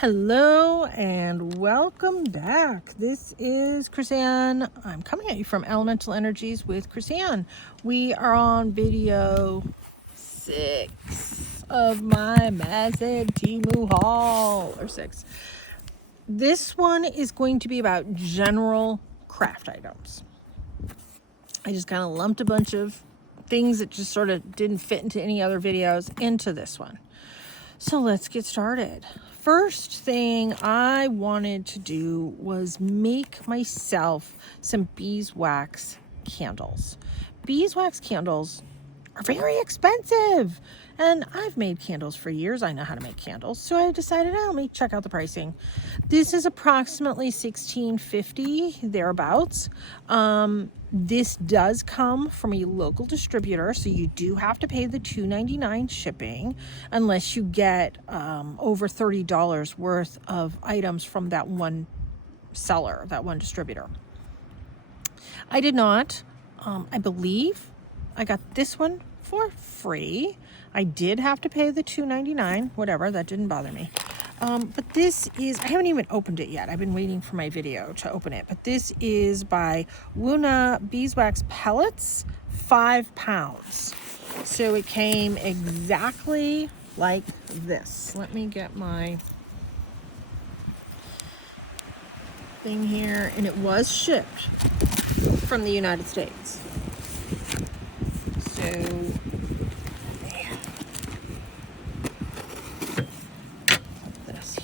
Hello and welcome back. This is Chrisanne. I'm coming at you from Elemental Energies with Chrisanne. We are on video 6 of my Massive Temu haul, or 6. This one is going to be about general craft items. I just kind of lumped a bunch of things that just sort of didn't fit into any other videos into this one. So let's get started. First thing I wanted to do was make myself some beeswax candles. Beeswax candles are very expensive, and I've made candles for years. I know how to make candles, so I decided, let me check out the pricing. This is approximately $16.50 thereabouts. This does come from a local distributor, so you do have to pay the $2.99 shipping unless you get over $30 worth of items from that one seller, that one distributor. I did not. I believe I got this one for free. I did have to pay the $2.99, whatever, that didn't bother me. But this is, I haven't even opened it yet. I've been waiting for my video to open it. But this is by Wuna Beeswax Pellets, 5 pounds. So it came exactly like this. Let me get my thing here. And it was shipped from the United States. So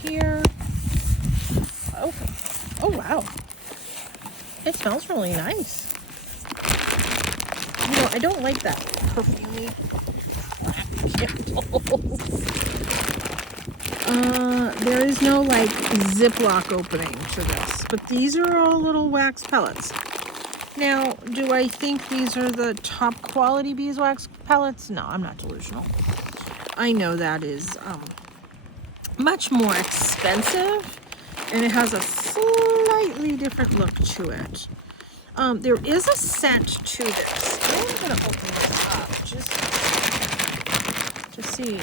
here. Okay. Oh wow. It smells really nice. You know, I don't like that perfumey candles. There is no like Ziploc opening to this, but these are all little wax pellets. Now, do I think these are the top quality beeswax pellets? No, I'm not delusional. I know that is much more expensive, and it has a slightly different look to it. There is a scent to this. I'm going to open this up just to see.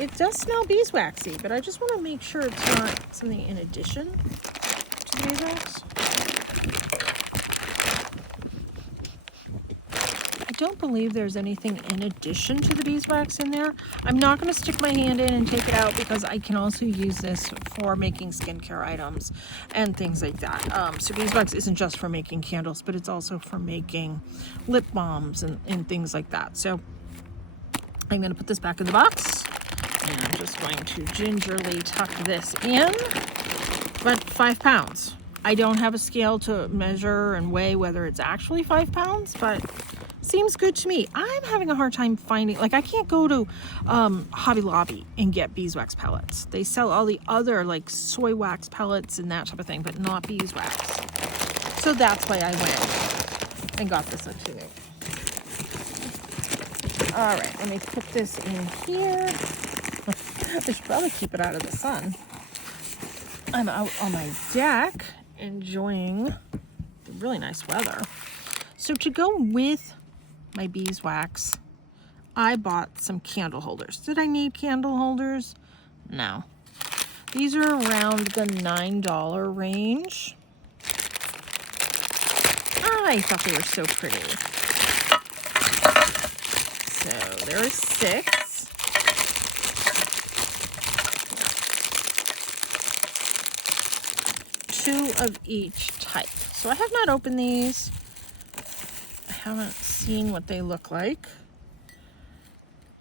It does smell beeswaxy, but I just want to make sure it's not something in addition to the beeswax. I don't believe there's anything in addition to the beeswax in there. I'm not going to stick my hand in and take it out because I can also use this for making skincare items and things like that. So beeswax isn't just for making candles, but it's also for making lip balms and things like that. So I'm going to put this back in the box, and I'm just going to gingerly tuck this in. But 5 pounds. I don't have a scale to measure and weigh whether it's actually 5 pounds, but seems good to me. I'm having a hard time finding, like I can't go to Hobby Lobby and get beeswax pellets. They sell all the other like soy wax pellets and that type of thing, but not beeswax. So that's why I went and got this at Temu. All right, let me put this in here. I should probably keep it out of the sun. I'm out on my deck enjoying the really nice weather. So to go with my beeswax, I bought some candle holders. Did I need candle holders? No. These are around the $9 range. I thought they were so pretty. So there are 6. Two of each type. So I have not opened these. I haven't seen what they look like.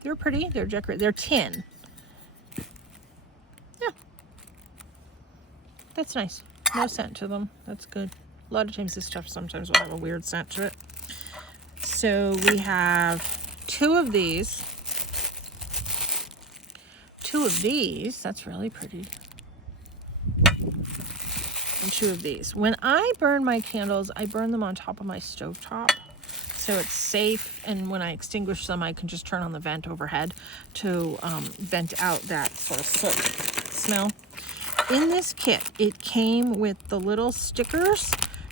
They're pretty. They're decorated. They're tin. Yeah. That's nice. No scent to them. That's good. A lot of times this stuff sometimes will have a weird scent to it. So we have 2 of these. 2 of these. That's really pretty. And 2 of these. When I burn my candles, I burn them on top of my stovetop. So it's safe, and when I extinguish them, I can just turn on the vent overhead to vent out that sort of soot smell. In this kit, it came with the little stickers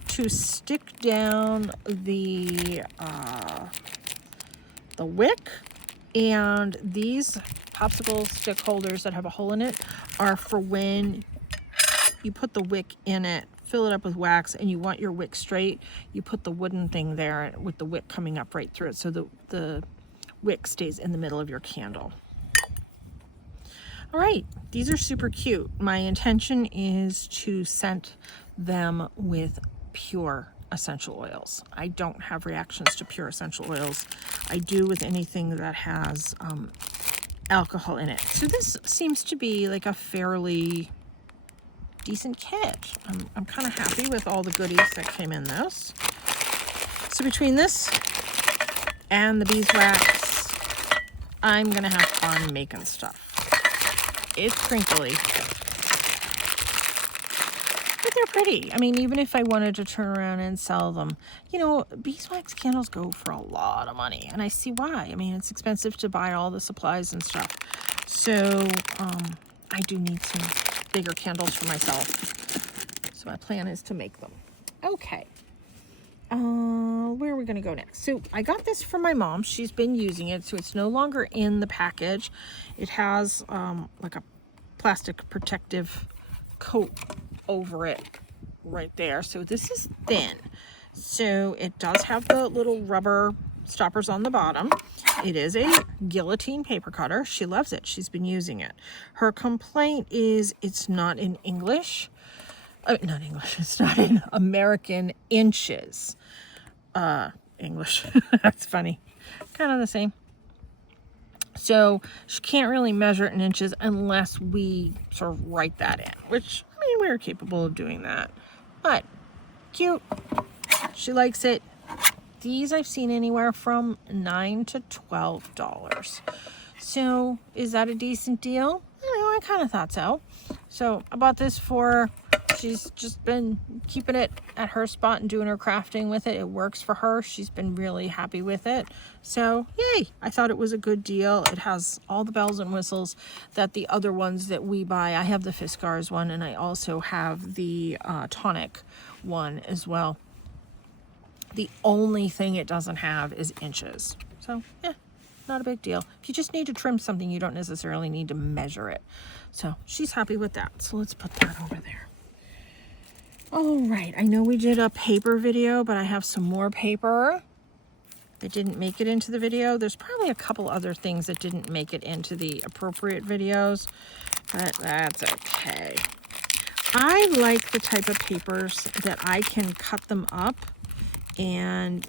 to stick down the wick, and these popsicle stick holders that have a hole in it are for when you put the wick in it, fill it up with wax, and you want your wick straight, you put the wooden thing there with the wick coming up right through it, so the wick stays in the middle of your candle. All right, these are super cute. My intention is to scent them with pure essential oils. I don't have reactions to pure essential oils. I do with anything that has alcohol in it. So this seems to be like a fairly decent kit. I'm kind of happy with all the goodies that came in this. So between this and the beeswax, I'm gonna have fun making stuff. It's crinkly, but they're pretty. I mean, even if I wanted to turn around and sell them, you know, beeswax candles go for a lot of money, and I see why. I mean, it's expensive to buy all the supplies and stuff. So I do need some bigger candles for myself. So my plan is to make them. Okay. Where are we going to go next? So I got this from my mom. She's been using it, so it's no longer in the package. It has like a plastic protective coat over it right there. So this is thin. So it does have the little rubber stoppers on the bottom. It is a guillotine paper cutter. She loves it. She's been using it. Her complaint is it's not in English. Not English. It's not in American inches. English. That's funny. Kind of the same. So she can't really measure it in inches unless we sort of write that in, which, I mean, we're capable of doing that. But cute. She likes it. These I've seen anywhere from $9 to $12. So is that a decent deal? I don't know, I kind of thought so. So I bought this for her. She's just been keeping it at her spot and doing her crafting with it. It works for her. She's been really happy with it. So yay, I thought it was a good deal. It has all the bells and whistles that the other ones that we buy. I have the Fiskars one, and I also have the tonic one as well. The only thing it doesn't have is inches. So yeah, not a big deal. If you just need to trim something, you don't necessarily need to measure it. So she's happy with that. So let's put that over there. All right, I know we did a paper video, but I have some more paper that didn't make it into the video. There's probably a couple other things that didn't make it into the appropriate videos, but that's okay. I like the type of papers that I can cut them up and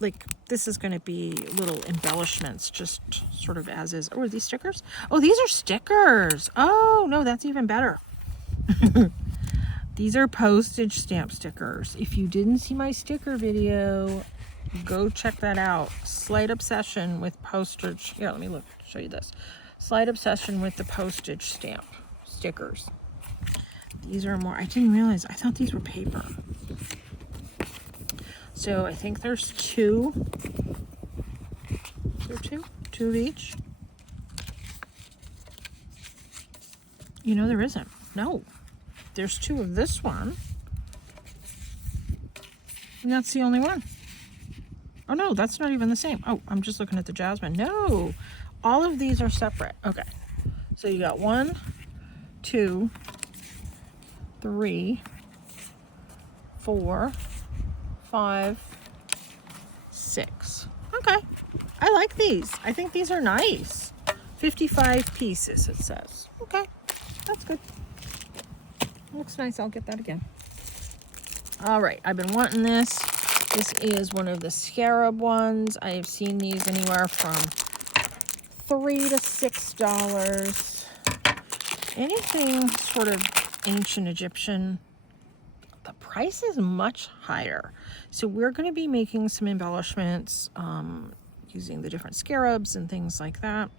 like this is going to be little embellishments, just sort of as is. Oh, are these stickers? Oh, these are stickers. Oh, no, that's even better. These are postage stamp stickers. If you didn't see my sticker video, go check that out. Slight obsession with postage. Here, let me look, show you this. Slight obsession with the postage stamp stickers. These are more, I didn't realize, I thought these were paper. So I think there's two. Is there two? Two of each? You know, there isn't. No. There's two of this one. And that's the only one. Oh no, that's not even the same. Oh, I'm just looking at the jasmine. No, all of these are separate. Okay. So you got 1, 2, 3, 4, 5, 6. Okay. I like these. I think these are nice. 55 pieces, it says. Okay. That's good. Looks nice. I'll get that again. All right. I've been wanting this. This is one of the scarab ones. I have seen these anywhere from $3 to $6. Anything sort of ancient Egyptian, the price is much higher. So we're going to be making some embellishments using the different scarabs and things like that.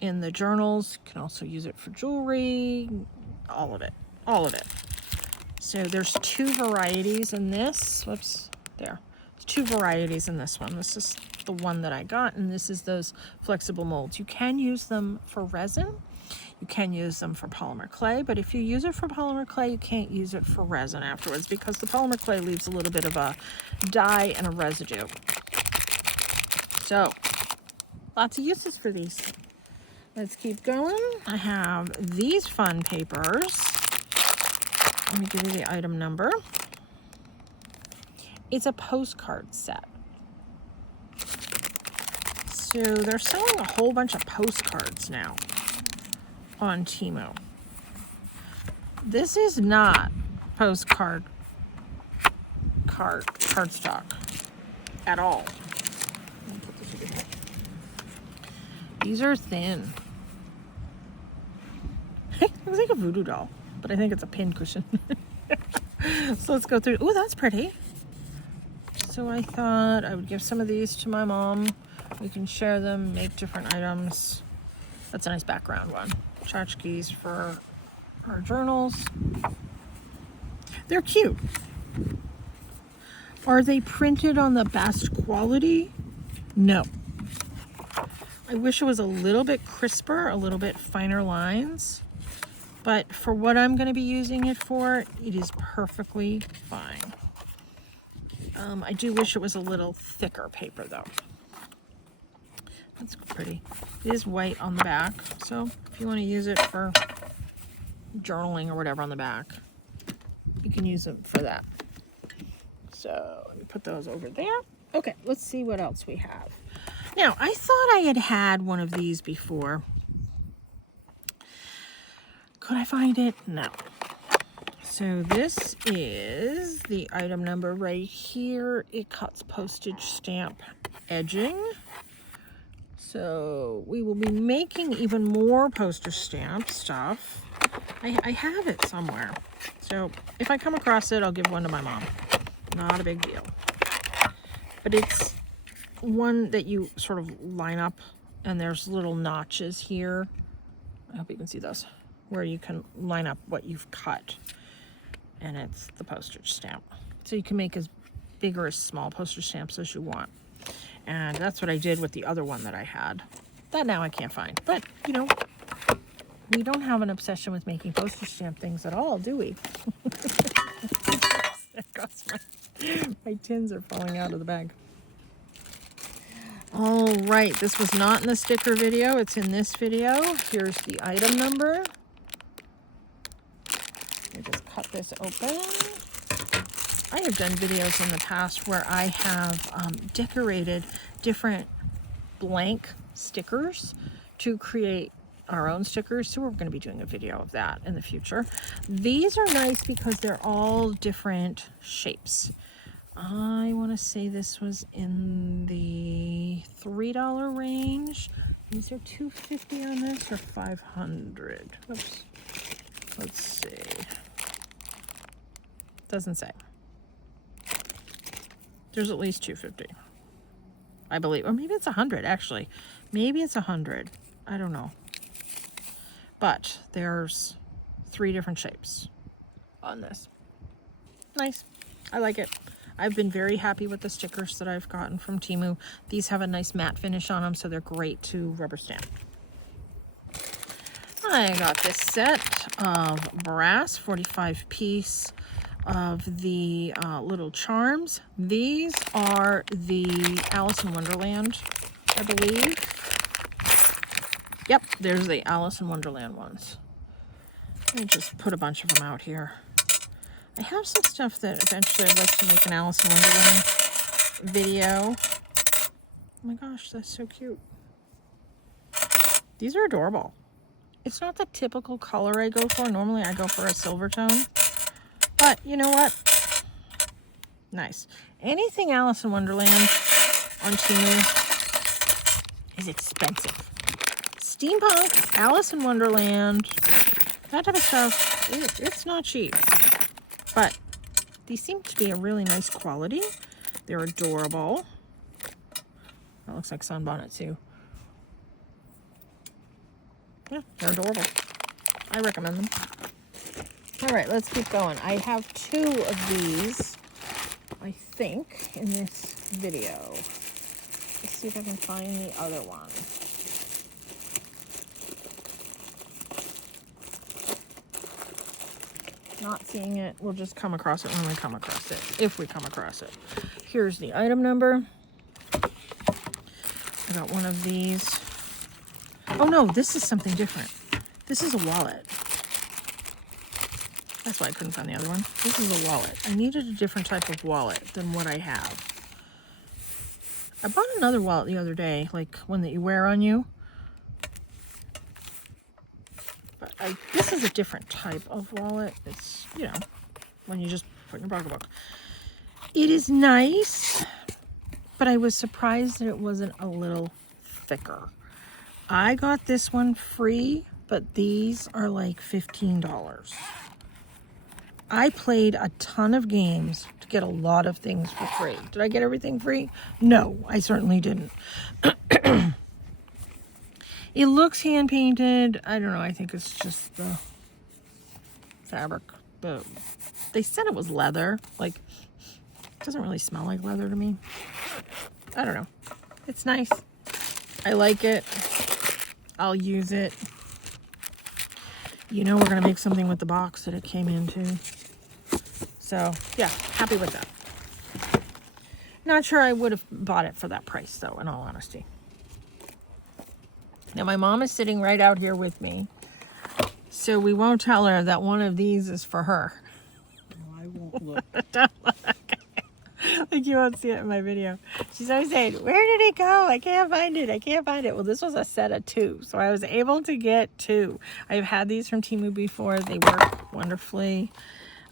In the journals, you can also use it for jewelry, all of it. All of it. So there's 2 varieties in this. Whoops, there. There's 2 varieties in this one. This is the one that I got, and this is those flexible molds. You can use them for resin. You can use them for polymer clay, but if you use it for polymer clay, you can't use it for resin afterwards because the polymer clay leaves a little bit of a dye and a residue. So, lots of uses for these. Let's keep going. I have these fun papers. Let me give you the item number. It's a postcard set. So they're selling a whole bunch of postcards now on Temu. This is not postcard cardstock at all. Let me put this over here. These are thin. It looks like a voodoo doll, but I think it's a pin cushion. So let's go through. Oh, that's pretty. So I thought I would give some of these to my mom. We can share them, make different items. That's a nice background one. Tchotchkes for our journals. They're cute. Are they printed on the best quality? No. I wish it was a little bit crisper, a little bit finer lines. But for what I'm going to be using it for, it is perfectly fine. I do wish it was a little thicker paper though. That's pretty. It is white on the back, so if you want to use it for journaling or whatever on the back, you can use it for that. So let me put those over there. Okay, let's see what else we have. Now, I thought I had one of these before. Could I find it? No. So this is the item number right here. It cuts postage stamp edging. So we will be making even more postage stamp stuff. I have it somewhere. So if I come across it, I'll give one to my mom. Not a big deal. But it's one that you sort of line up and there's little notches here. I hope you can see those, where you can line up what you've cut. And it's the postage stamp. So you can make as big or as small postage stamps as you want. And that's what I did with the other one that I had. That now I can't find. But, you know, we don't have an obsession with making postage stamp things at all, do we? There goes my tins are falling out of the bag. All right, this was not in the sticker video. It's in this video. Here's the item number. Let me just cut this open. I have done videos in the past where I have decorated different blank stickers to create our own stickers. So we're going to be doing a video of that in the future. These are nice because they're all different shapes. I want to say this was in the $3 range. Is there $2.50 on this or $500? Oops. Let's see. Doesn't say. There's at least $2.50, I believe. Or maybe it's $100 actually. Maybe it's $100. I don't know. But there's 3 different shapes on this. Nice. I like it. I've been very happy with the stickers that I've gotten from Temu. These have a nice matte finish on them, so they're great to rubber stamp. I got this set of brass 45 piece of the little charms. These are the Alice in Wonderland, I believe. Yep, there's the Alice in Wonderland ones. Let me just put a bunch of them out here. I have some stuff that eventually I'd like to make an Alice in Wonderland video. Oh my gosh, that's so cute. These are adorable. It's not the typical color I go for. Normally I go for a silver tone. But you know what? Nice. Anything Alice in Wonderland on Temu is expensive. Steampunk, Alice in Wonderland, that type of stuff, it's not cheap. But these seem to be a really nice quality. They're adorable. That looks like sunbonnet too. Yeah, they're adorable. I recommend them. All right, let's keep going. I have 2 of these, I think, in this video. Let's see if I can find the other one. Not seeing it. We'll just come across it when we come across it, if we come across it. Here's the item number. I got one of these. Oh no, this is something different. This is a wallet. That's why I couldn't find the other one. This is a wallet. I needed a different type of wallet than what I have. I bought another wallet the other day, like one that you wear on you. But this is a different type of wallet. It's, you know, when you just put in your pocketbook. It is nice, but I was surprised that it wasn't a little thicker. I got this one free, but these are like $15. I played a ton of games to get a lot of things for free. Did I get everything free? No, I certainly didn't. It looks hand painted. I don't know. I think it's just the fabric. They said it was leather. Like, it doesn't really smell like leather to me. I don't know. It's nice. I like it. I'll use it. You know, we're going to make something with the box that it came into. So, yeah, happy with that. Not sure I would have bought it for that price, though, in all honesty. Now, my mom is sitting right out here with me, so we won't tell her that one of these is for her. No, I won't look. Don't look. Like, you won't see it in my video. She's always saying, where did it go? I can't find it. I can't find it. Well, this was a set of 2, so I was able to get 2. I've had these from Temu before. They work wonderfully.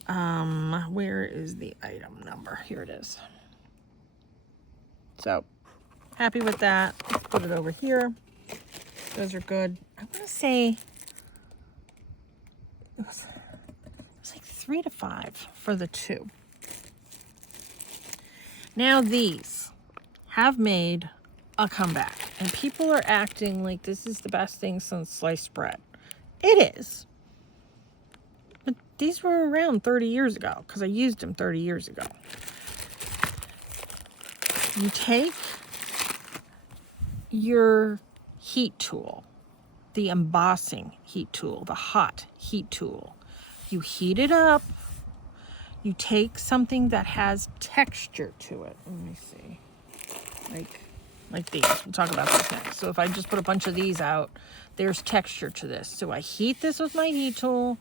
Where is the item number? Here it is. So, happy with that. Let's put it over here. Those are good. I'm going to say it was like 3 to 5 for the 2. Now these have made a comeback, and people are acting like this is the best thing since sliced bread. It is. But these were around 30 years ago, because I used them 30 years ago. You take your heat tool, the embossing heat tool, the hot heat tool. You heat it up. You take something that has texture to it. Let me see. Like these. We'll talk about this next. So if I just put a bunch of these out, there's texture to this. So I heat this with my heat tool,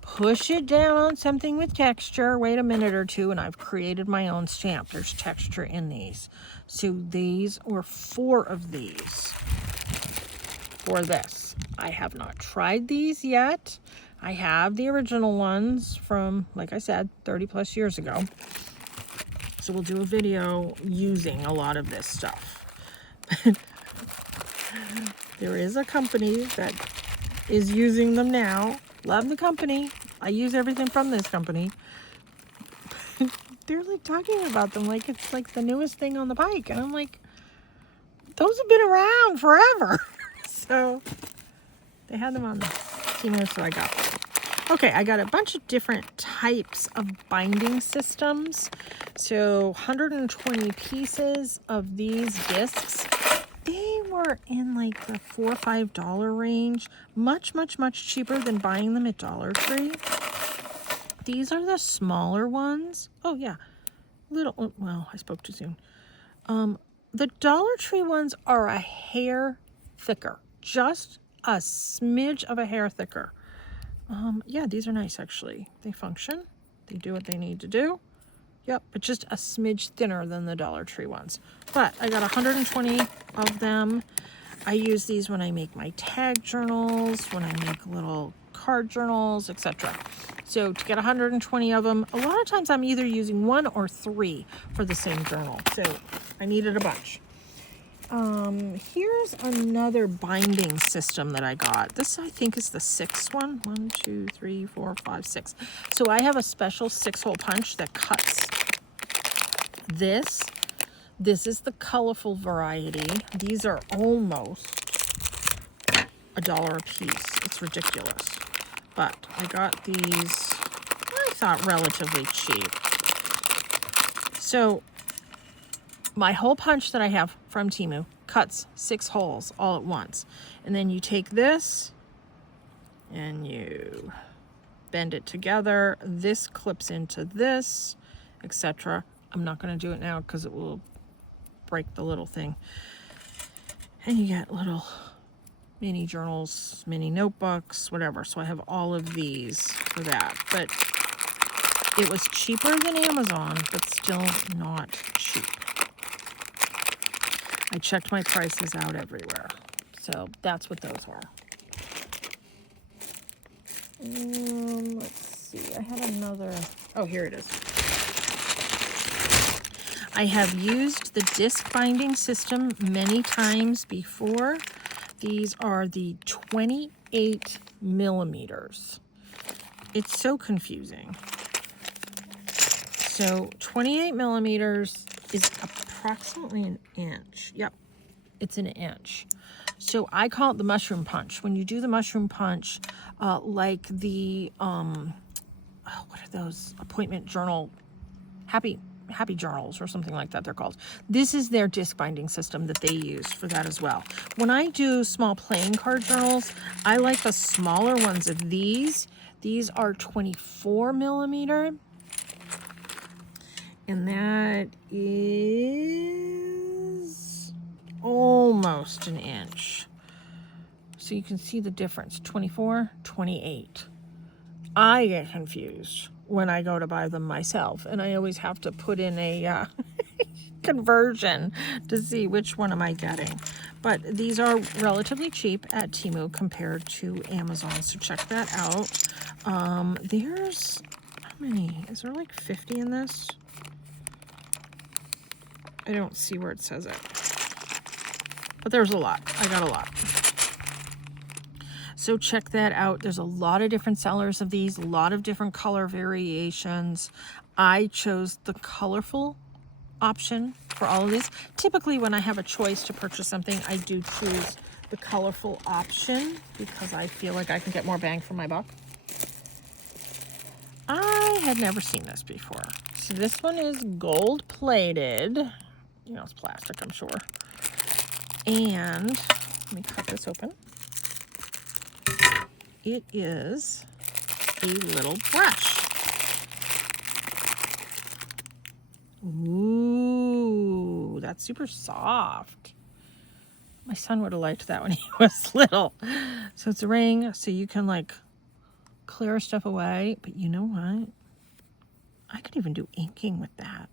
push it down on something with texture, wait a minute or two, and I've created my own stamp. There's texture in these. So these were 4 of these for this. I have not tried these yet. I have the original ones from, like I said, 30 plus years ago. So we'll do a video using a lot of this stuff. There is a company that is using them now. Love the company. I use everything from this company. They're like talking about them like it's like the newest thing on the bike. And I'm like, those have been around forever. So they had them on the Temu, so I got them. Okay, I got a bunch of different types of binding systems. So 120 pieces of these discs. They were in like the $4 or $5 range. Much, much, much cheaper than buying them at Dollar Tree. These are the smaller ones. Oh yeah, little, well, I spoke too soon. The Dollar Tree ones are a hair thicker. Just a smidge of a hair thicker. Yeah, these are nice actually. They function. They do what they need to do. Yep, but just a smidge thinner than the Dollar Tree ones. But I got 120 of them. I use these when I make my tag journals, when I make little card journals, etc. So to get 120 of them, a lot of times I'm either using 1 or 3 for the same journal. So I needed a bunch. Here's another binding system that I got. This, I think, is the 6th one. 1, 2, 3, 4, 5, 6. So I have a special 6-hole punch that cuts this. This is the colorful variety. These are almost $1 a piece. It's ridiculous. But I got these, I thought, relatively cheap. So my hole punch that I have from Temu cuts 6 holes all at once. And then you take this and you bend it together. This clips into this, etc. I'm not going to do it now because it will break the little thing. And you get little mini journals, mini notebooks, whatever. So I have all of these for that. But it was cheaper than Amazon, but still not cheap. I checked my prices out everywhere. So that's what those are. Let's see. I had another. Oh, here it is. I have used the disc binding system many times before. These are the 28 millimeters. It's so confusing. So 28 millimeters is approximately an inch. Yep, it's an inch. So I call it the mushroom punch. When you do the mushroom punch, like the, what are those appointment journal, happy journals or something like that they're called. This is their disc binding system that they use for that as well. When I do small playing card journals, I like the smaller ones of these. These are 24 millimeter. And that is almost an inch. So you can see the difference, 24, 28. I get confused when I go to buy them myself, and I always have to put in a conversion to see which one am I getting. But these are relatively cheap at Temu compared to Amazon, so check that out. There's, how many? Is there like 50 in this? I don't see where it says it. But there's a lot. I got a lot. So check that out. There's a lot of different sellers of these, a lot of different color variations. I chose the colorful option for all of these. Typically when I have a choice to purchase something, I do choose the colorful option because I feel like I can get more bang for my buck. I had never seen this before. So this one is gold plated. You know, it's plastic, I'm sure. And let me cut this open. It is a little brush. Ooh, that's super soft. My son would have liked that when he was little. So it's a ring, so you can like clear stuff away. But you know what? I could even do inking with that.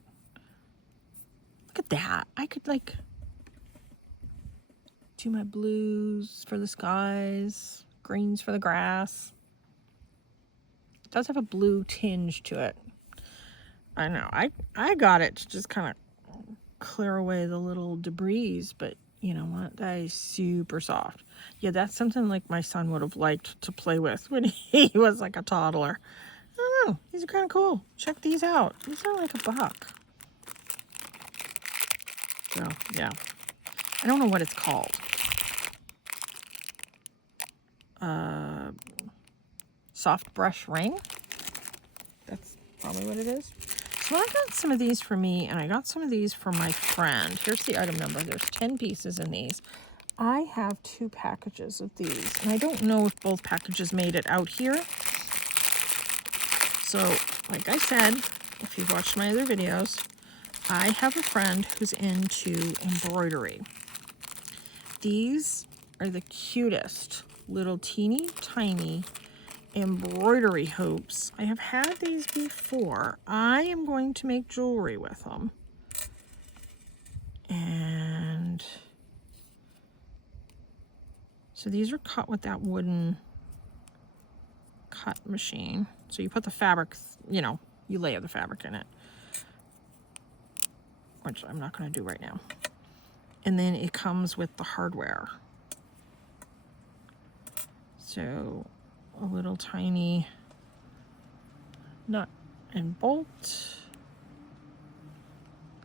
Look at that. I could like do my blues for the skies, greens for the grass. It does have a blue tinge to it. I know. I got it to just kind of clear away the little debris, but you know what? That is super soft. Yeah, that's something like my son would have liked to play with when he was like a toddler. I don't know. These are kind of cool. Check these out. These are like $1. So, yeah. I don't know what it's called. Soft brush ring. That's probably what it is. So I got some of these for me, and I got some of these for my friend. Here's the item number. There's 10 pieces in these. I have 2 packages of these, and I don't know if both packages made it out here. So, like I said, if you've watched my other videos, I have a friend who's into embroidery. These are the cutest little teeny tiny embroidery hoops. I have had these before. I am going to make jewelry with them. And so these are cut with that wooden cut machine. So you put the fabric, you know, you layer the fabric in it, which I'm not going to do right now. And then it comes with the hardware. So a little tiny nut and bolt.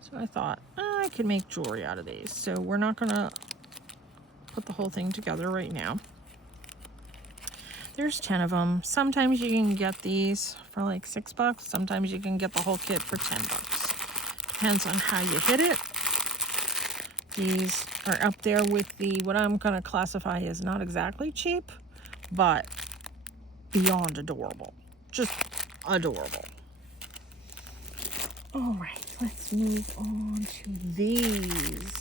So I thought I could make jewelry out of these. So we're not gonna put the whole thing together right now. There's 10 of them. Sometimes you can get these for like $6. Sometimes you can get the whole kit for $10. Depends on how you hit it. These are up there with the, what I'm gonna classify as not exactly cheap, but beyond adorable. Just adorable. All right, let's move on to these.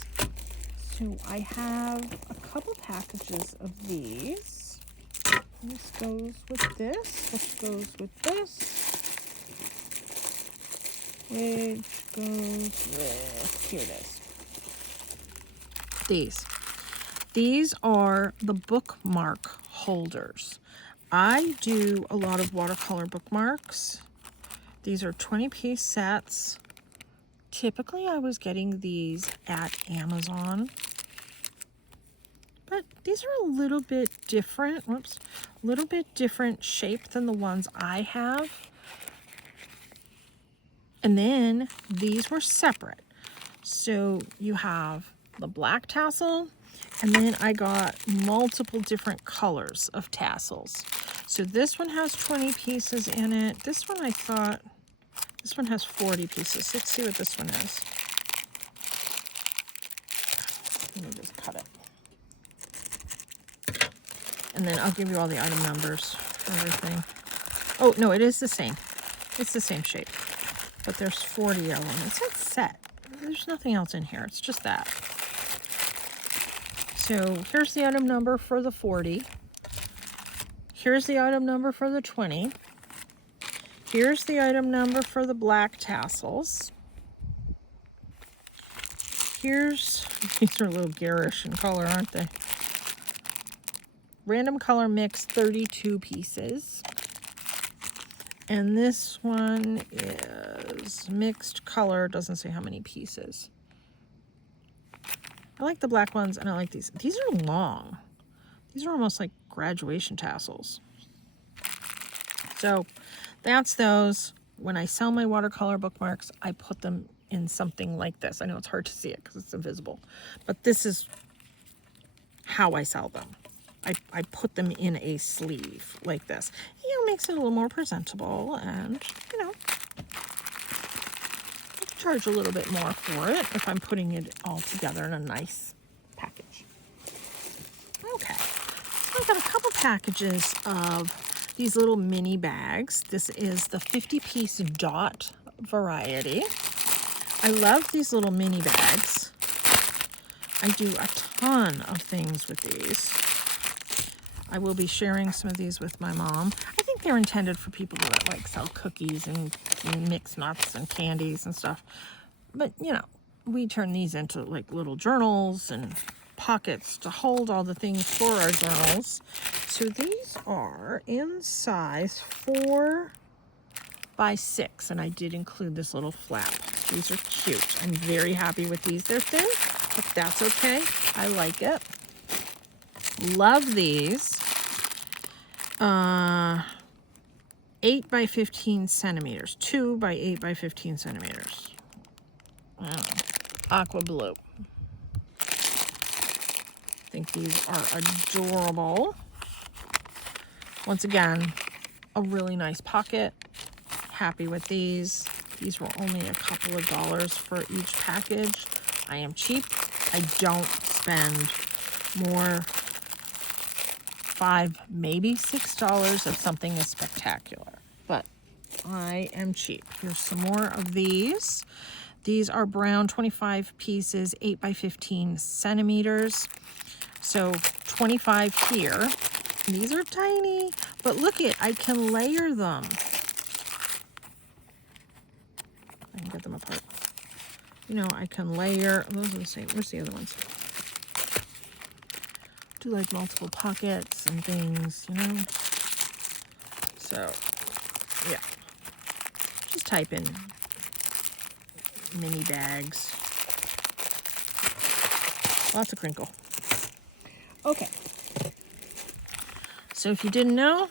So I have a couple packages of these. This goes with this. This goes with this. Which goes with, here it is. These are the bookmark holders. I do a lot of watercolor bookmarks. These are 20-piece sets. Typically, I was getting these at Amazon. But these are a little bit different. Whoops. A little bit different shape than the ones I have. And then these were separate. So you have the black tassel, and then I got multiple different colors of tassels. So this one has 20 pieces in it. This one I thought, this one has 40 pieces. Let's see what this one is. Let me just cut it. And then I'll give you all the item numbers for everything. Oh, no, it is the same. It's the same shape. But there's 40 of them. It says set. There's nothing else in here. It's just that. So here's the item number for the 40. Here's the item number for the 20. Here's the item number for the black tassels. Here's, these are a little garish in color, aren't they? Random color mix, 32 pieces. And this one is mixed color, doesn't say how many pieces. I like the black ones and I like these. These are long. These are almost like graduation tassels. So that's those. When I sell my watercolor bookmarks, I put them in something like this. I know it's hard to see it because it's invisible, but this is how I sell them. I put them in a sleeve like this. It makes it a little more presentable, and you know, I charge a little bit more for it if I'm putting it all together in a nice package. Okay, so I've got a couple packages of these little mini bags. This is the 50-piece dot variety. I love these little mini bags. I do a ton of things with these. I will be sharing some of these with my mom. I think they're intended for people that like sell cookies and mixed nuts and candies and stuff. But, you know, we turn these into like little journals and pockets to hold all the things for our journals. So these are in size 4 by 6, and I did include this little flap. These are cute. I'm very happy with these. They're thin, but that's okay. I like it. Love these. 8 by 15 centimeters. 2 by 8 by 15 centimeters. Aqua blue. I think these are adorable. Once again, a really nice pocket. Happy with these. These were only a couple of dollars for each package. I am cheap. I don't spend more. $5, maybe $6 if something is spectacular, but I am cheap. Here's some more of these. These are brown 25 pieces, 8 by 15 centimeters. So 25 here. These are tiny, but look it, I can layer them. I can get them apart. You know, I can layer, those are the same. Where's the other ones? Do like multiple pockets and things, you know. So yeah, just type in mini bags. Lots of crinkle. Okay, so if you didn't know,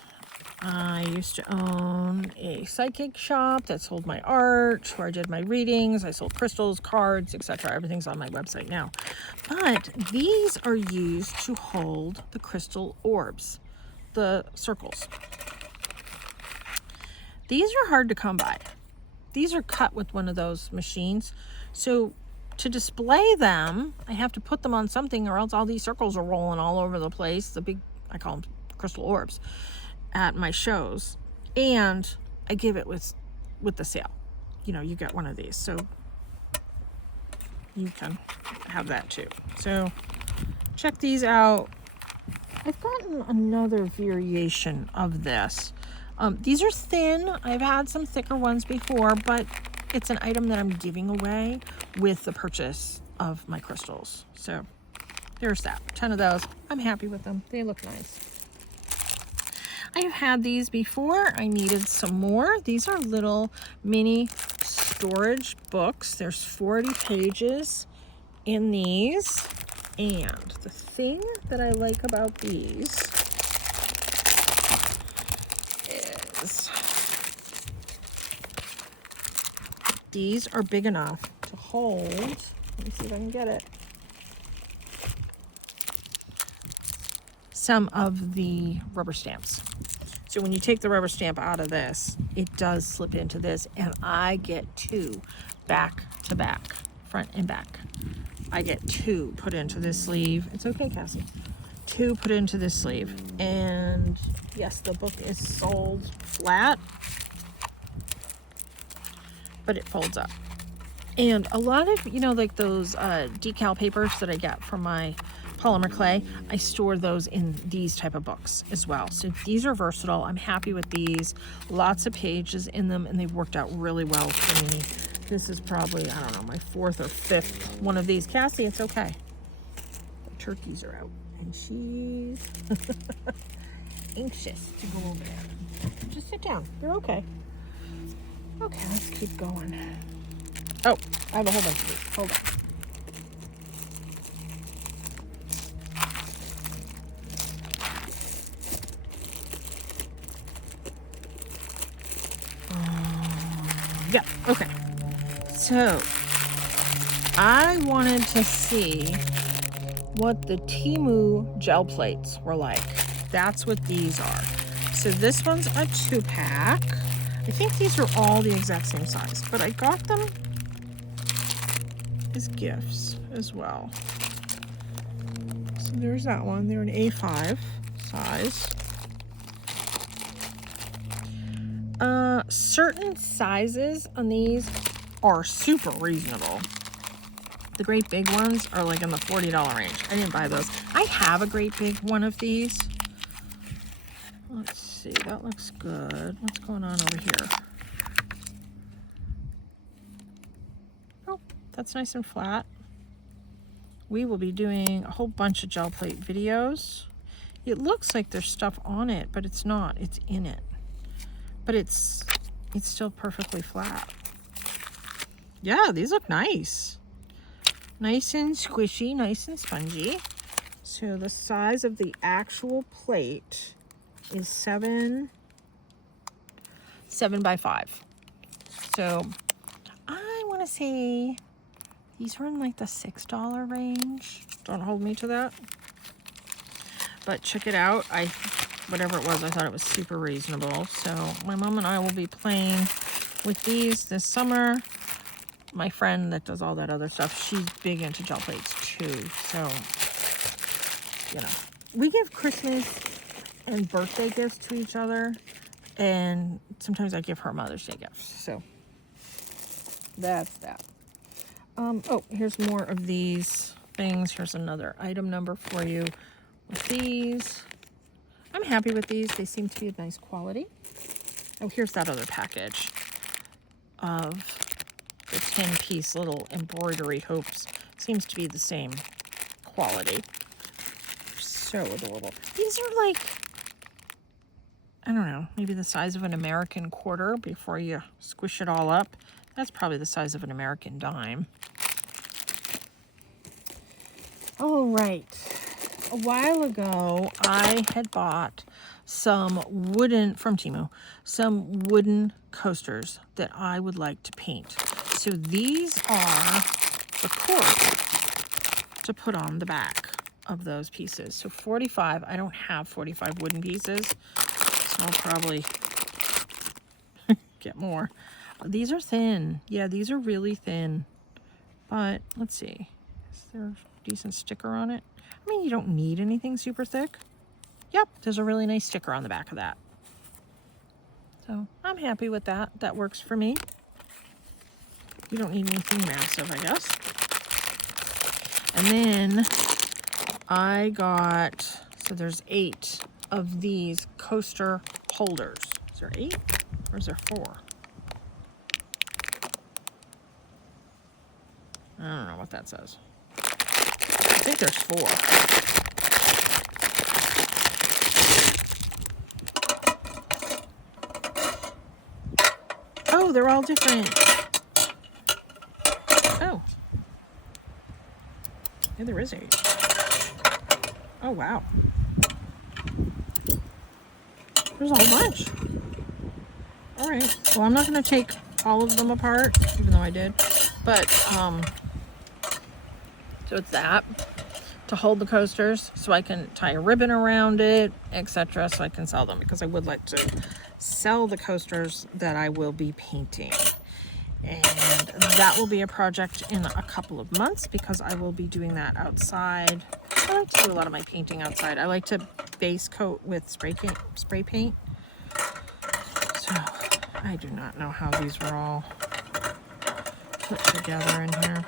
I used to own a psychic shop that sold my art, where I did my readings. I sold crystals, cards, etc. Everything's on my website now. But these are used to hold the crystal orbs, the circles. These are hard to come by. These are cut with one of those machines. So to display them, I have to put them on something, or else all these circles are rolling all over the place. The big, I call them crystal orbs, at my shows. And I give it with the sale. You know, you get one of these. So you can have that too. So check these out. I've gotten another variation of this. These are thin. I've had some thicker ones before, but it's an item that I'm giving away with the purchase of my crystals. So there's that. 10 of those. I'm happy with them. They look nice. I've had these before. I needed some more. These are little mini storage books. There's 40 pages in these. And the thing that I like about these is these are big enough to hold. Let me see if I can get it. Some of the rubber stamps. So when you take the rubber stamp out of this, it does slip into this, and I get 2 back to back, front and back. I get 2 put into this sleeve. It's okay, Cassie. 2 put into this sleeve. And yes, the book is sold flat, but it folds up. And a lot of, you know, like those decal papers that I get from my polymer clay, I store those in these type of books as well. So these are versatile. I'm happy with these. Lots of pages in them, and they've worked out really well for me. This is probably, I don't know, my 4th or 5th one of these. Cassie, it's okay. The turkeys are out, and she's anxious to go over there. Just sit down. You're okay. Okay, let's keep going. Oh, I have a whole bunch of these. Hold on. Yeah, okay. So, I wanted to see what the Temu gel plates were like. That's what these are. So this one's a 2-pack. I think these are all the exact same size, but I got them as gifts as well. So there's that one. They're an A5 size. Certain sizes on these are super reasonable. The great big ones are like in the $40 range. I didn't buy those. I have a great big one of these. Let's see, that looks good. What's going on over here? Oh, that's nice and flat. We will be doing a whole bunch of gel plate videos. It looks like there's stuff on it, but it's not. It's in it. But it's still perfectly flat. Yeah, these look nice. Nice and squishy, nice and spongy. So the size of the actual plate is 7 by 5. So I want to say these were in like the $6 range. Don't hold me to that. But check it out. Whatever it was, I thought it was super reasonable. So my mom and I will be playing with these this summer. My friend that does all that other stuff, she's big into gel plates too. So, you know, we give Christmas and birthday gifts to each other, and sometimes I give her Mother's Day gifts. So that's that. Oh, here's more of these things. Here's another item number for you with these. I'm happy with these. They seem to be of nice quality. Oh, here's that other package of the 10-piece little embroidery hoops. Seems to be the same quality. So adorable. These are like, I don't know, maybe the size of an American quarter before you squish it all up. That's probably the size of an American dime. All right. A while ago, I had bought some wooden, from Temu, some wooden coasters that I would like to paint. So these are the cords to put on the back of those pieces. So 45, I don't have 45 wooden pieces, so I'll probably get more. These are thin. Yeah, these are really thin. But let's see. Is there a decent sticker on it? I mean, you don't need anything super thick. Yep, there's a really nice sticker on the back of that. So I'm happy with that. That works for me. You don't need anything massive, I guess. And then I got, so there's 8 of these coaster holders. Is there 8 or is there 4? I don't know what that says. I think there's 4. Oh, they're all different. Oh. Yeah, there is 8. Oh, wow. There's a whole bunch. All right. Well, I'm not going to take all of them apart, even though I did. But, so it's that. To hold the coasters so I can tie a ribbon around it, etc. so I can sell them, because I would like to sell the coasters that I will be painting. And that will be a project in a couple of months because I will be doing that outside. I like to do a lot of my painting outside. I like to base coat with spray paint. So I do not know how these were all put together in here.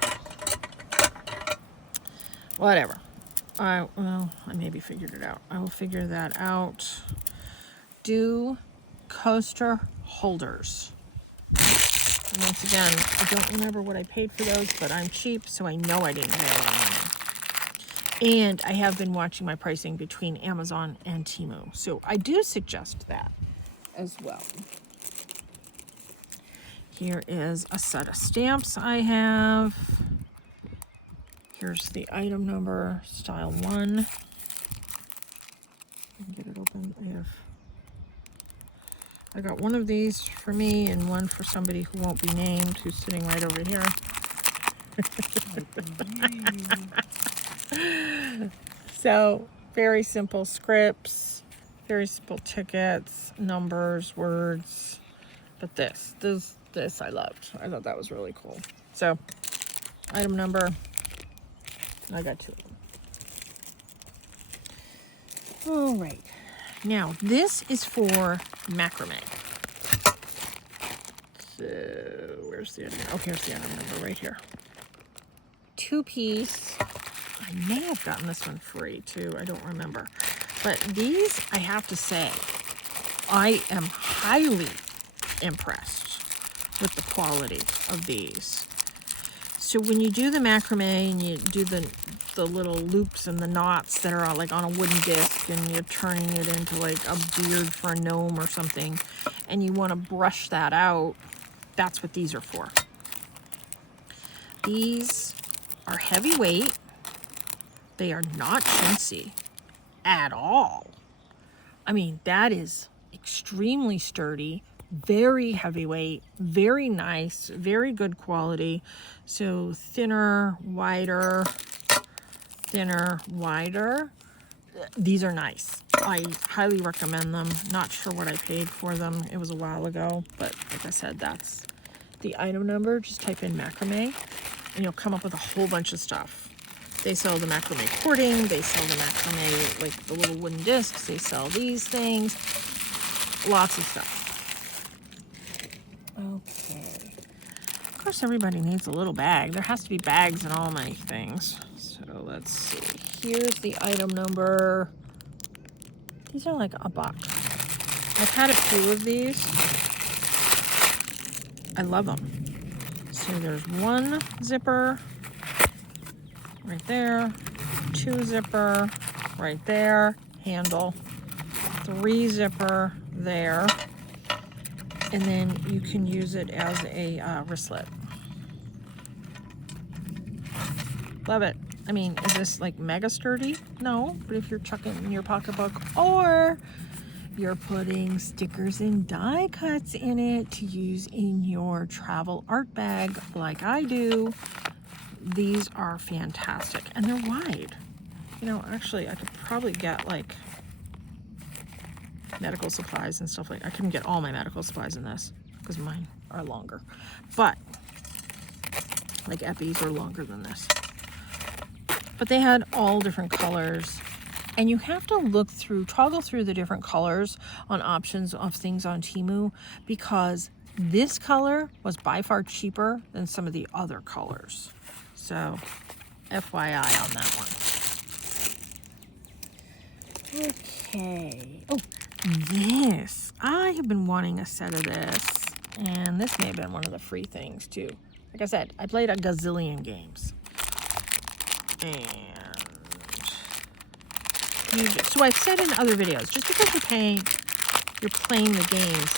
Whatever. I maybe figured it out. I will figure that out. Do coaster holders. And once again, I don't remember what I paid for those, but I'm cheap, so I know I didn't pay a lot of money. And I have been watching my pricing between Amazon and Temu, so I do suggest that as well. Here is a set of stamps I have. Here's the item number, style 1. Get it open. I got one of these for me and one for somebody who won't be named, who's sitting right over here. So, very simple scripts, very simple tickets, numbers, words. But this I loved. I thought that was really cool. So, item number, I got 2 of them. All right. Now, this is for macrame. So, where's the item? Oh, here's the item number right here. 2-piece. I may have gotten this one free too. I don't remember. But these, I have to say, I am highly impressed with the quality of these. So when you do the macrame and you do the little loops and the knots that are all like on a wooden disc, and you're turning it into like a beard for a gnome or something, and you want to brush that out, that's what these are for. These are heavyweight. They are not chintzy at all. I mean, that is extremely sturdy, very heavyweight, very nice, very good quality. So thinner, wider. These are nice. I highly recommend them. Not sure what I paid for them. It was a while ago, but like I said, that's the item number. Just type in macrame and you'll come up with a whole bunch of stuff. They sell the macrame cording, they sell the macrame, like the little wooden discs, they sell these things, lots of stuff. Okay. Of course, everybody needs a little bag. There has to be bags in all my things. So let's see. Here's the item number. These are like a buck. I've had a few of these. I love them. So there's 1 zipper right there, 2 zipper right there, handle, 3 zipper there, and then you can use it as a wristlet. Love it. I mean, is this like mega sturdy? No, but if you're chucking it in your pocketbook, or you're putting stickers and die cuts in it to use in your travel art bag like I do, these are fantastic. And they're wide. You know, actually, I could probably get like medical supplies and stuff like that. I couldn't get all my medical supplies in this because mine are longer. But like Eppies are longer than this. But they had all different colors. And you have to toggle through the different colors on options of things on Temu, because this color was by far cheaper than some of the other colors. So FYI on that one. Okay. Oh, this. I have been wanting a set of this, and this may have been one of the free things too. Like I said, I played a gazillion games. And so I've said in other videos, just because you're playing the games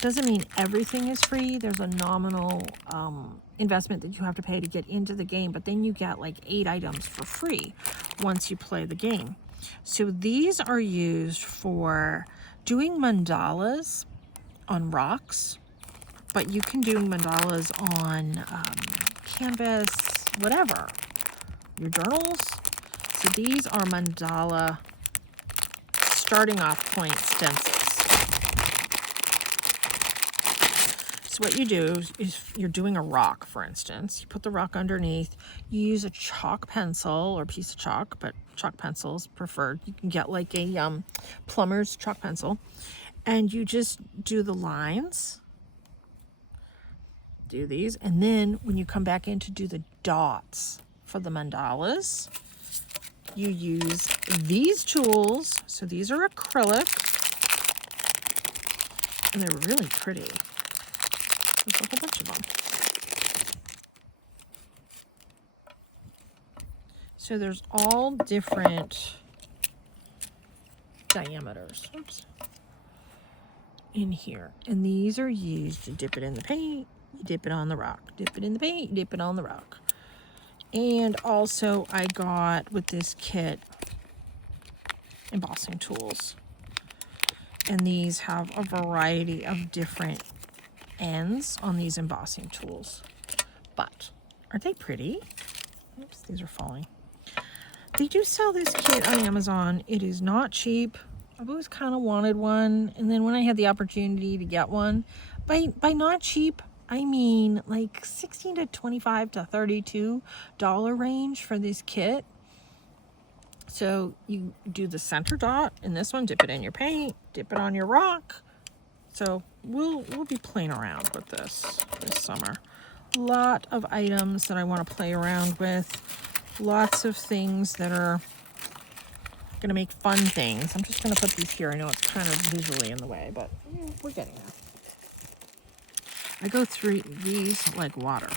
doesn't mean everything is free. There's a nominal investment that you have to pay to get into the game, but then you get like 8 items for free once you play the game. So these are used for doing mandalas on rocks, but you can do mandalas on canvas, whatever, your journals. So these are mandala starting off point stencils. So what you do is you're doing a rock, for instance. You put the rock underneath. You use a chalk pencil or piece of chalk, but chalk pencils preferred. You can get like a plumber's chalk pencil. And you just do the lines. Do these. And then when you come back in to do the dots for the mandalas, you use these tools. So these are acrylic. And they're really pretty. There's a whole bunch of them. So there's all different diameters. Oops. In here. And these are used to dip it in the paint, you dip it on the rock. Dip it in the paint, dip it on the rock. And also I got with this kit embossing tools. And these have a variety of different ends on these embossing tools. But aren't they pretty? Oops, these are falling. They do sell this kit on Amazon. It is not cheap. I've always kind of wanted one, and then when I had the opportunity to get one, by not cheap, I mean like $16 to $25 to $32 range for this kit. So you do the center dot in this one, dip it in your paint, dip it on your rock. So we'll be playing around with this summer. A lot of items that I want to play around with. Lots of things that are going to make fun things. I'm just going to put these here. I know it's kind of visually in the way, but we're getting there. I go through these like water.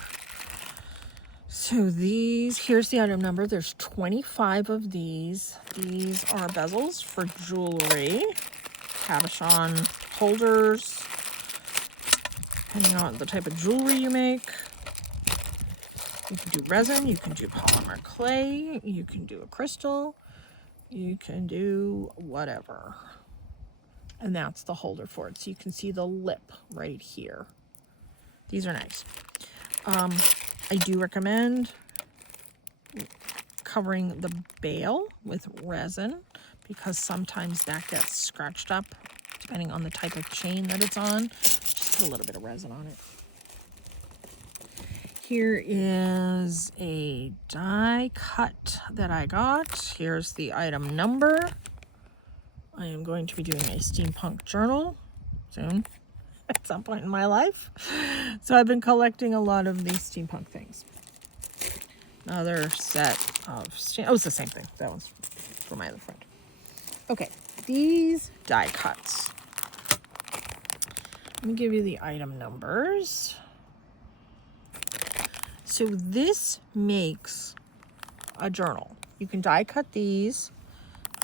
So these, here's the item number. There's 25 of these. These are bezels for jewelry. Cabochon holders. Depending on the type of jewelry you make. You can do resin, you can do polymer clay, you can do a crystal, you can do whatever. And that's the holder for it. So you can see the lip right here. These are nice. I do recommend covering the bail with resin because sometimes that gets scratched up depending on the type of chain that it's on. Just put a little bit of resin on it. Here is a die cut that I got. Here's the item number. I am going to be doing a steampunk journal soon at some point in my life. So I've been collecting a lot of these steampunk things. Another set of, oh, it's the same thing. That one's for my other friend. Okay, these die cuts. Let me give you the item numbers. So this makes a journal. You can die cut these.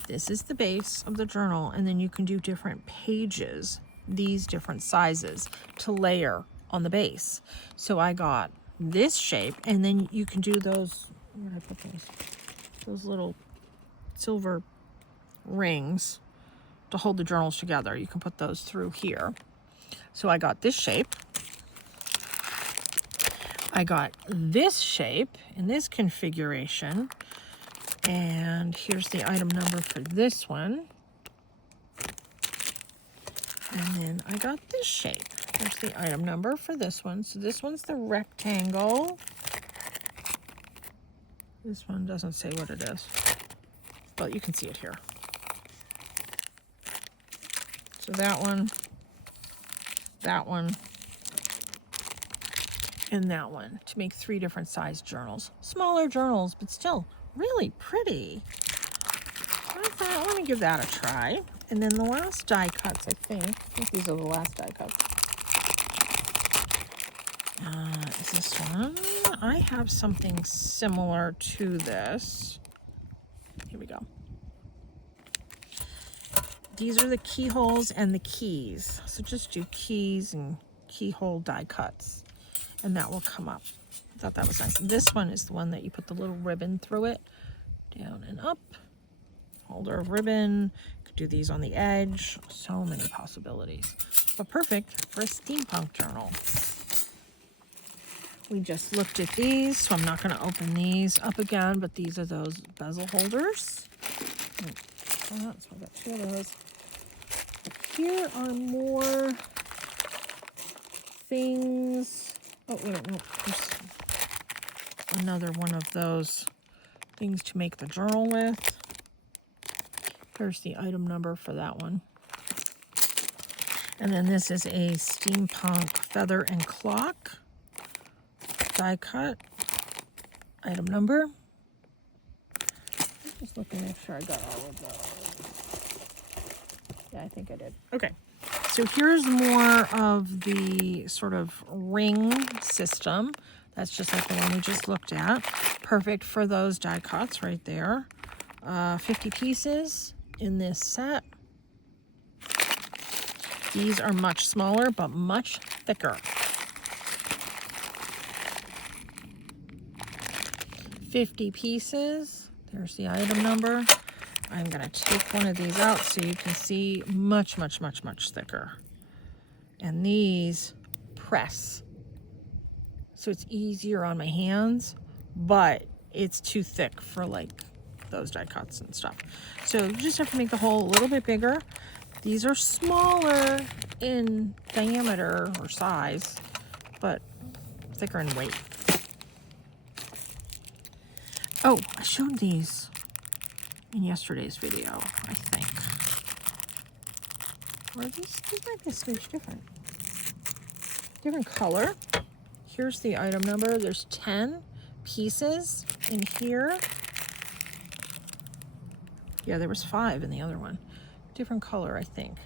This is the base of the journal, and then you can do different pages, these different sizes, to layer on the base. So I got this shape, and then you can do those, where did I put those? Those little silver rings to hold the journals together. You can put those through here. So I got this shape. I got this shape in this configuration. And here's the item number for this one. And then I got this shape. Here's the item number for this one. So this one's the rectangle. This one doesn't say what it is, but you can see it here. So that one, in that one to make 3 different size journals. Smaller journals, but still really pretty. I thought, let me give that a try. And then the last die cuts, I think these are the last die cuts. Is this one? I have something similar to this. Here we go. These are the keyholes and the keys. So just do keys and keyhole die cuts, and that will come up. I thought that was nice. This one is the one that you put the little ribbon through it, down and up. Holder of ribbon. Could do these on the edge. So many possibilities, but perfect for a steampunk journal. We just looked at these, so I'm not going to open these up again, but these are those bezel holders. So I got 2 of those. Here are more things. Oh, wait, no, there's another one of those things to make the journal with. Here's the item number for that one. And then this is a steampunk feather and clock die cut. Item number. I'm just looking to make sure I got all of those. Yeah, I think I did. Okay. So here's more of the sort of ring system. That's just like the one we just looked at. Perfect for those die cuts right there. 50 pieces in this set. These are much smaller, but much thicker. 50 pieces. There's the item number. I'm going to take one of these out so you can see much, much, much, much thicker. And these press. So it's easier on my hands, but it's too thick for like those die cuts and stuff. So you just have to make the hole a little bit bigger. These are smaller in diameter or size, but thicker in weight. Oh, I showed these in yesterday's video, I think. Or these might be a smidge different. Different color. Here's the item number. There's 10 pieces in here. Yeah, there was 5 in the other one. Different color, I think.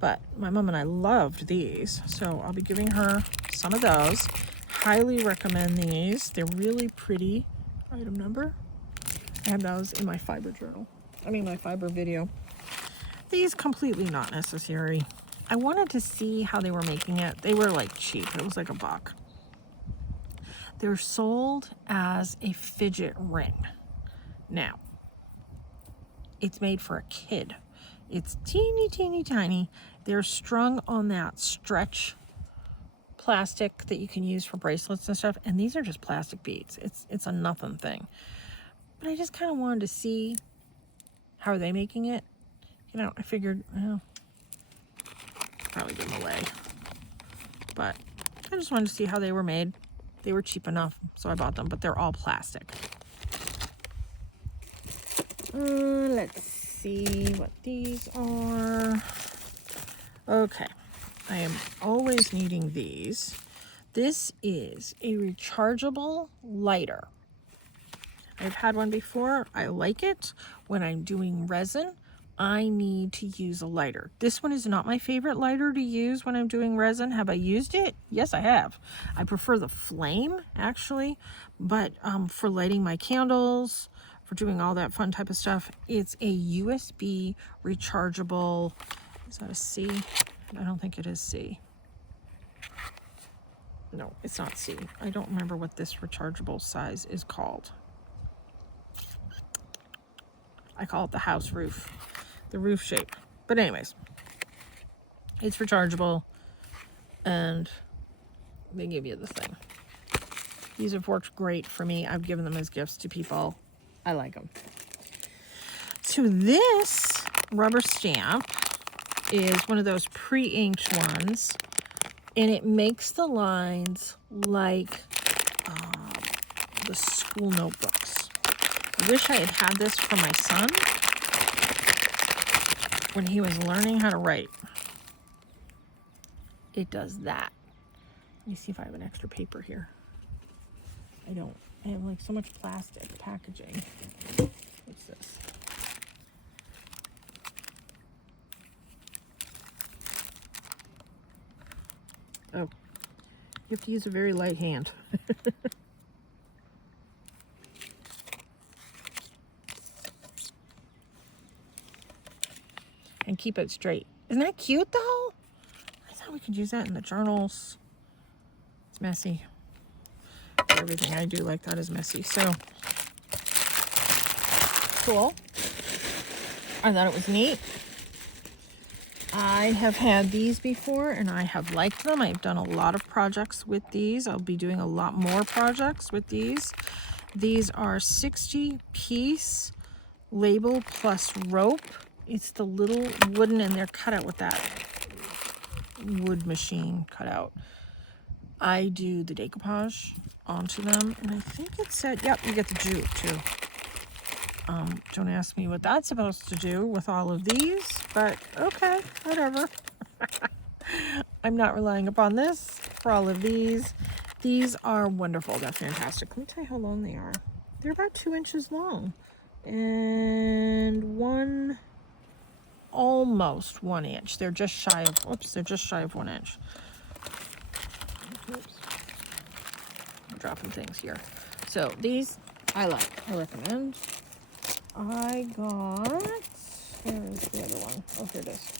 But my mom and I loved these, so I'll be giving her some of those. Highly recommend these. They're really pretty. Item number. I have those in my fiber journal. My fiber video. These completely not necessary. I wanted to see how they were making it. They were like cheap. It was like $1. They're sold as a fidget ring. Now, it's made for a kid. It's teeny, teeny, tiny. They're strung on that stretch plastic that you can use for bracelets and stuff, and these are just plastic beads. It's a nothing thing. But I just kind of wanted to see how are they making it. I figured, well, probably give them away. But I just wanted to see how they were made. They were cheap enough, so I bought them, but they're all plastic. Let's see what these are. Okay. I am always needing these. This is a rechargeable lighter. I've had one before. I like it. When I'm doing resin, I need to use a lighter. This one is not my favorite lighter to use when I'm doing resin. Have I used it? Yes, I have. I prefer the flame, actually. But for lighting my candles, for doing all that fun type of stuff, it's a USB rechargeable. Is that a C? I don't think it is C. No, it's not C. I don't remember what this rechargeable size is called. I call it the house roof. The roof shape. But anyways, it's rechargeable and they give you the thing. These have worked great for me. I've given them as gifts to people. I like them. So this rubber stamp is one of those pre-inked ones, and it makes the lines like the school notebooks. I wish I had had this for my son when he was learning how to write. It does that. me see if I have an extra paper here. I don't. I have like so much plastic packaging. What's this? Oh, you have to use a very light hand. And keep it straight. Isn't that cute though? I thought we could use that in the journals. It's messy. Everything I do like that is messy. So cool. I thought it was neat. I have had these before and I have liked them. I've done a lot of projects with these. I'll be doing a lot more projects with these. These are 60-piece label plus rope. It's the little wooden, and they're cut out with that wood machine cut out. I do the decoupage onto them, and I think it said, yep, you get the jute too. Don't ask me what that's supposed to do with all of these, but okay, whatever. I'm not relying upon this for all of these. These are wonderful. They're fantastic. Let me tell you how long they are. They're about 2 inches long, and almost 1 inch. They're just shy of, oops, they're just shy of 1 inch. Oops. I'm dropping things here. So these I like, I recommend. I got, where is the other one? Oh, here it is.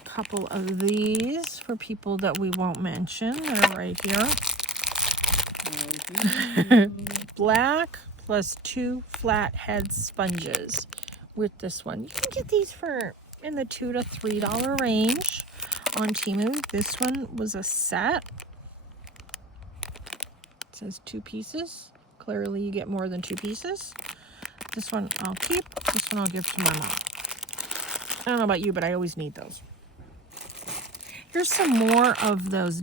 A couple of these for people that we won't mention. They're right here. Black plus 2 flathead sponges with this one. You can get these for in the $2 to $3 range on Temu. This one was a set. It says 2 pieces. Clearly you get more than 2 pieces. This one I'll keep. This one I'll give to my mom. I don't know about you, but I always need those. Here's some more of those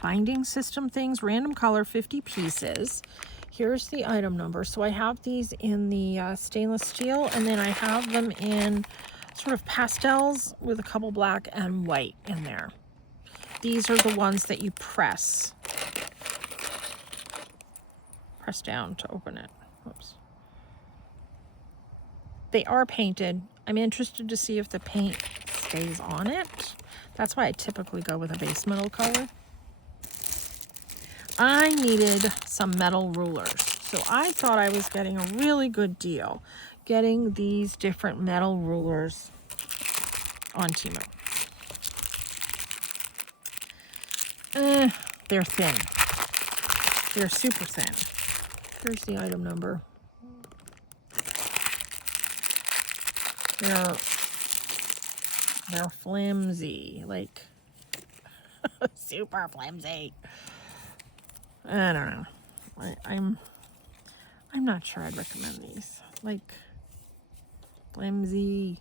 binding system things. Random color, 50 pieces. Here's the item number. So I have these in the stainless steel, and then I have them in sort of pastels with a couple black and white in there. These are the ones that you press down to open it. Whoops. They are painted. I'm interested to see if the paint stays on it. That's why I typically go with a base metal color. I needed some metal rulers, so I thought I was getting a really good deal getting these different metal rulers on Temu. They're thin. They're super thin. Here's the item number. They're flimsy, like super flimsy. I don't know. I'm not sure I'd recommend these. Like flimsy.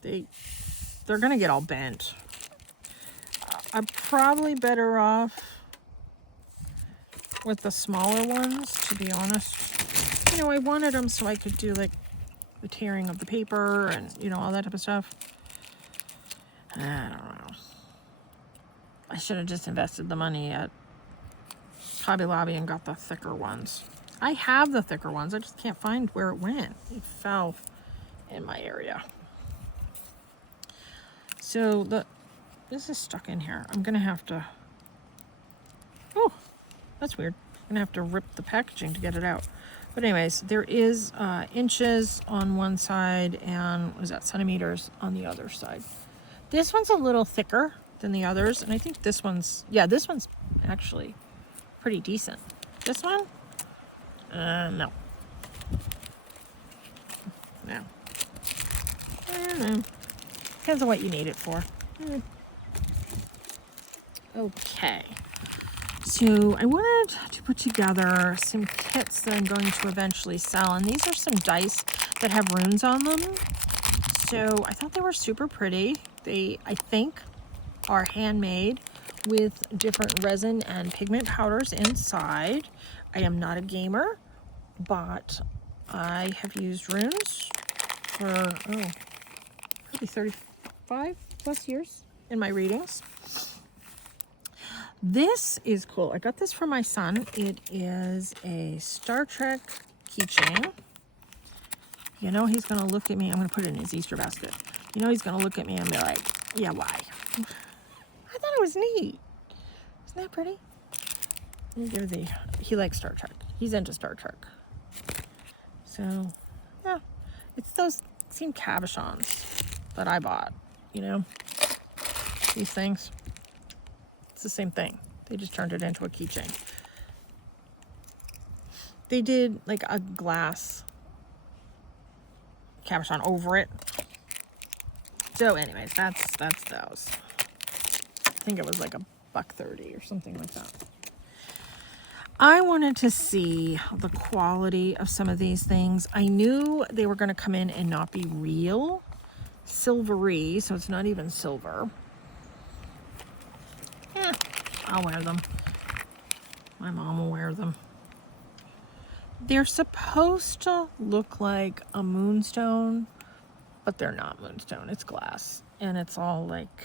They're gonna get all bent. I'm probably better off with the smaller ones, to be honest. You know, I wanted them so I could do like the tearing of the paper and, you know, all that type of stuff. I don't know. I should have just invested the money at Hobby Lobby and got the thicker ones. I have the thicker ones. I just can't find where it went. It fell in my area. So this is stuck in here. I'm gonna have to, oh, that's weird. I'm gonna have to rip the packaging to get it out. But anyways, there is inches on one side and what is that, centimeters on the other side. This one's a little thicker than the others, and I think this one's, yeah, this one's actually pretty decent. This one? No. No. Depends on what you need it for. Okay. So I wanted to put together some kits that I'm going to eventually sell, and these are some dice that have runes on them. So I thought they were super pretty. They, I think, are handmade with different resin and pigment powders inside. I am not a gamer, but I have used runes for, oh, probably 35 plus years in my readings. This is cool. I got this for my son. It is a Star Trek keychain. You know he's going to look at me. I'm going to put it in his Easter basket. You know he's going to look at me and be like, yeah, why? I thought it was neat. Isn't that pretty? Let me give the... He likes Star Trek. He's into Star Trek. So, yeah. It's those same cabochons that I bought, you know? These things. It's the same thing. They just turned it into a keychain. They did like a glass cabochon over it. So anyways, that's those. I think it was like $1.30 or something like that. I wanted to see the quality of some of these things. I knew they were going to come in and not be real silvery, so it's not even silver. I'll wear them. My mom will wear them. They're supposed to look like a moonstone, but they're not moonstone. It's glass, and it's all like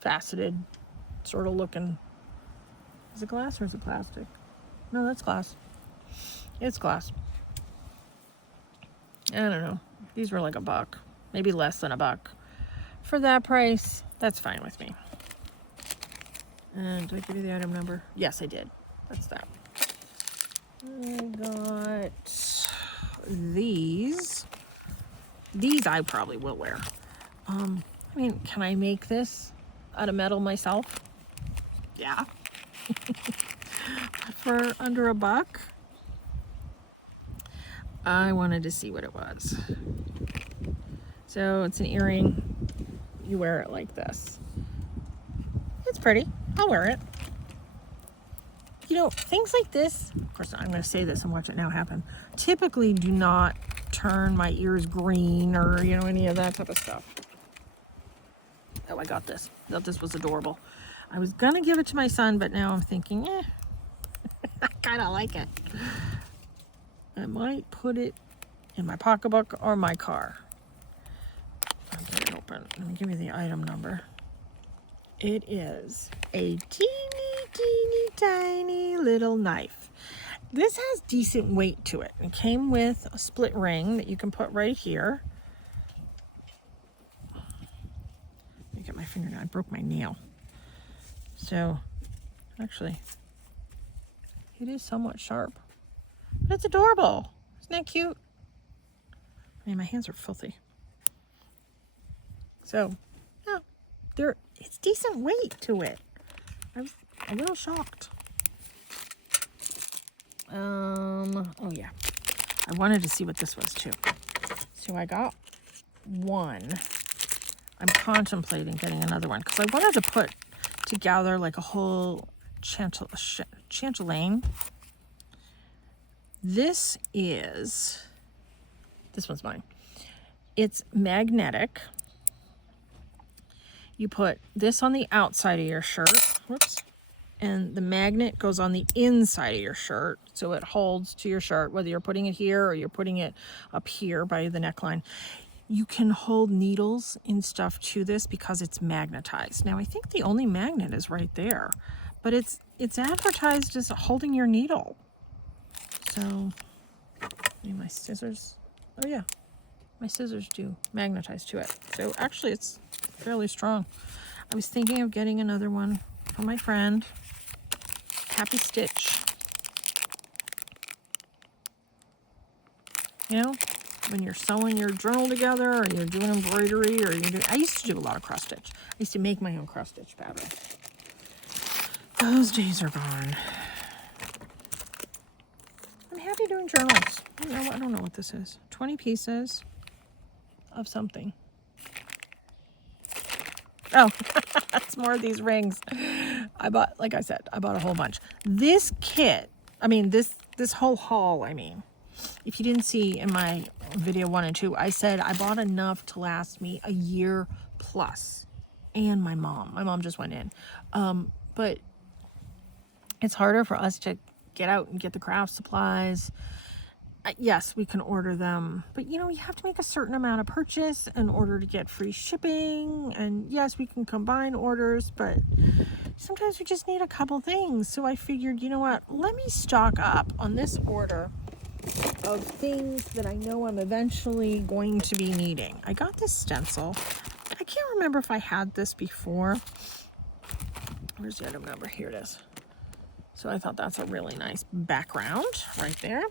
faceted, sort of looking. Is it glass or is it plastic? No, that's glass. It's glass. I don't know. These were like $1, maybe less than $1. For that price, that's fine with me. And did I give you the item number? Yes, I did. That's that. I got these. These I probably will wear. I mean, can I make this out of metal myself? Yeah. For under $1. I wanted to see what it was. So it's an earring. You wear it like this. It's pretty. I'll wear it. You know, things like this, of course, I'm going to say this and watch it now happen, typically do not turn my ears green or, you know, any of that type of stuff. Oh, I got this. I thought this was adorable. I was going to give it to my son, but now I'm thinking, I kind of like it. I might put it in my pocketbook or my car. I'll get it open. Let me give you the item number. It is a teeny tiny little knife. This has decent weight to it. It came with a split ring that you can put right here. Let me get my fingernail. I broke my nail. So, actually, it is somewhat sharp. But it's adorable. Isn't that cute? I mean, my hands are filthy. So, yeah, it's decent weight to it. I was a little shocked. Oh yeah. I wanted to see what this was too. So I got one. I'm contemplating getting another one because I wanted to put together like a whole chatelaine. This one's mine. It's magnetic. You put this on the outside of your shirt. Whoops. And the magnet goes on the inside of your shirt, so it holds to your shirt, whether you're putting it here or you're putting it up here by the neckline. You can hold needles and stuff to this because it's magnetized. Now, I think the only magnet is right there, but it's advertised as holding your needle. So, need my scissors. Oh yeah, my scissors do magnetize to it. So actually, it's fairly strong. I was thinking of getting another one for my friend. Happy Stitch. You know, when you're sewing your journal together or you're doing embroidery or I used to do a lot of cross stitch. I used to make my own cross stitch pattern. Those days are gone. I'm happy doing journals. I don't know what this is. 20 pieces of something. Oh, that's more of these rings. I bought, like I said, I bought a whole bunch. This kit, I mean, this whole haul, I mean, if you didn't see in my video 1 and 2, I said I bought enough to last me a year plus. And my mom just went in. But it's harder for us to get out and get the craft supplies. yes, we can order them, but you know, you have to make a certain amount of purchase in order to get free shipping. And yes, we can combine orders, but sometimes we just need a couple things. So I figured, you know what, let me stock up on this order of things that I know I'm eventually going to be needing. I got this stencil. I can't remember if I had this before. Where's the item number? Here it is. So I thought that's a really nice background right there.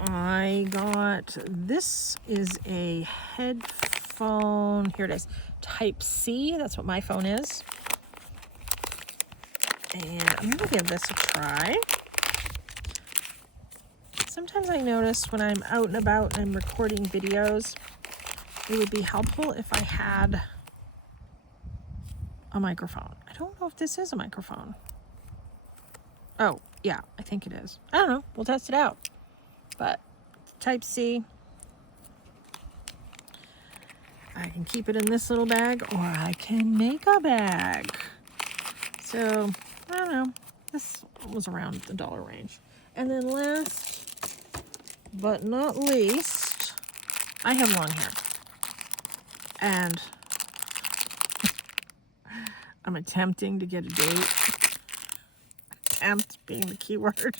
I got, this is a headphone, here it is, Type C, that's what my phone is. And I'm gonna give this a try. Sometimes I notice when I'm out and about and I'm recording videos, it would be helpful if I had a microphone. I don't know if this is a microphone. Oh, yeah, I think it is. I don't know, we'll test it out. But Type C, I can keep it in this little bag, or I can make a bag. So I don't know, this was around the $1 range. And then last but not least, I have long hair, and I'm attempting to get a date. Attempt being the key word.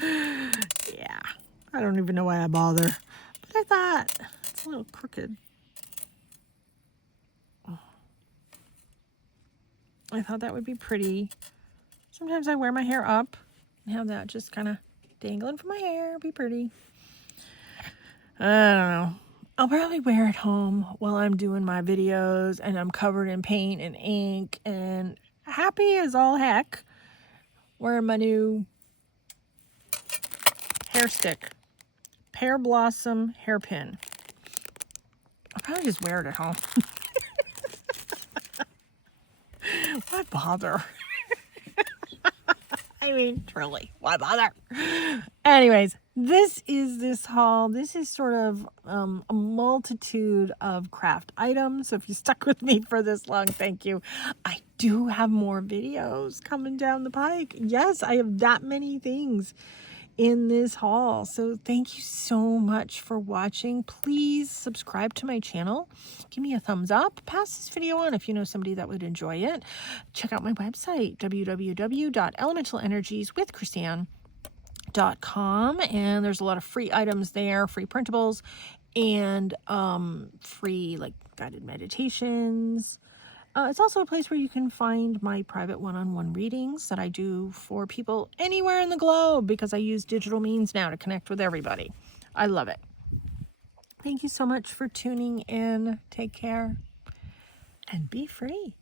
Yeah, I don't even know why I bother, but I thought it's a little crooked. I thought that would be pretty. Sometimes I wear my hair up and have that just kind of dangling from my hair. Be pretty. I don't know. I'll probably wear it home while I'm doing my videos and I'm covered in paint and ink and happy as all heck, wearing my new hair stick, Pear Blossom hairpin. I'll probably just wear it at home. Why bother? I mean, truly, why bother? Anyways, this is this haul. This is sort of a multitude of craft items. So if you stuck with me for this long, thank you. I do have more videos coming down the pike. Yes, I have that many things in this haul. So thank you so much for watching. Please subscribe to my channel. Give me a thumbs up. Pass this video on if you know somebody that would enjoy it. Check out my website, www.elementalennergieswithchristiane.com, and there's a lot of free items there, free printables, and free like guided meditations. It's also a place where you can find my private one-on-one readings that I do for people anywhere in the globe, because I use digital means now to connect with everybody. I love it. Thank you so much for tuning in. Take care and be free.